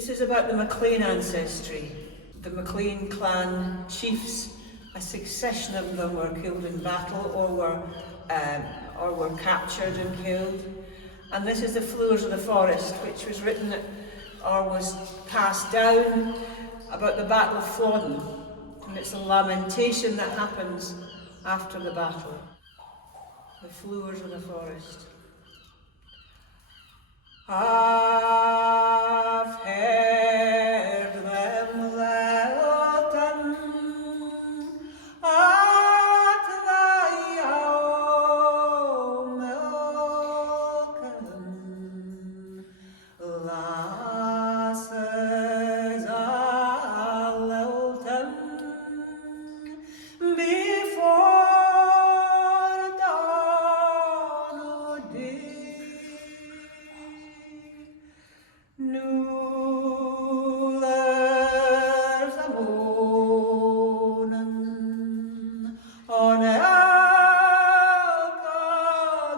This is about the MacLean ancestry. The MacLean clan chiefs, a succession of them were killed in battle or were captured and killed. And this is the Flooers of the Forest, which was written or was passed down about the Battle of Flodden. And it's a lamentation that happens after the battle. The Flooers of the Forest. I've heard them liltin at thy own milkin, lasses a-liltin before dawn o' day. There's a moanin on ilka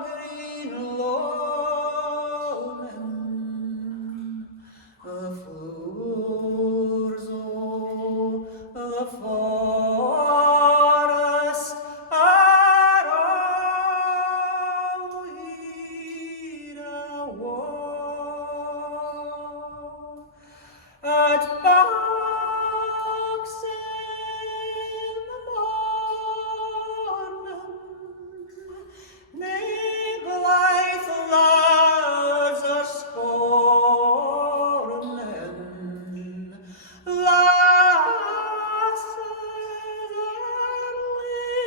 green loanin. The flowers o' the forest are all here awa'. At Branxton the mornin, they blithe lads are scornin, lasses are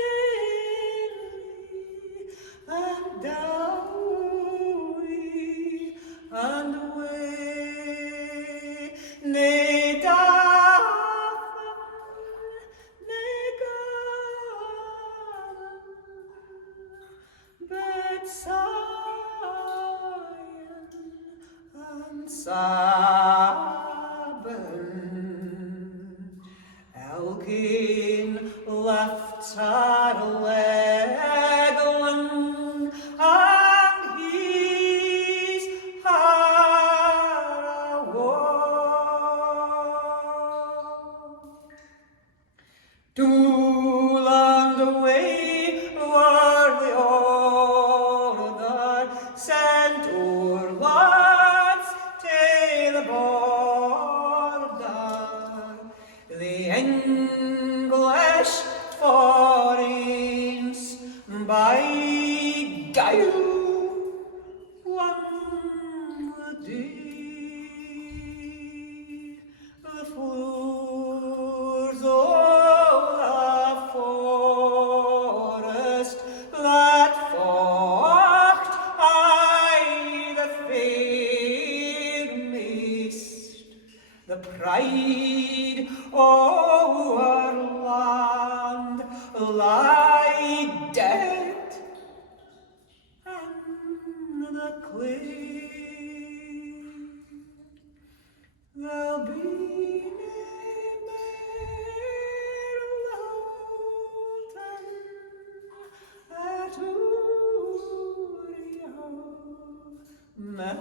leanly and dowie and wede, nay daffin, nay gabbin, but sighin and sobbin. Elkin left her leglin and hies her awa'. Dool and away were the order sent o'er lads to the border. The English for ance by guile won the day. The Flooers of the forest that fought aye the fair mist, the pride of our land lie dead, and the clay there'll be nae mair loanin at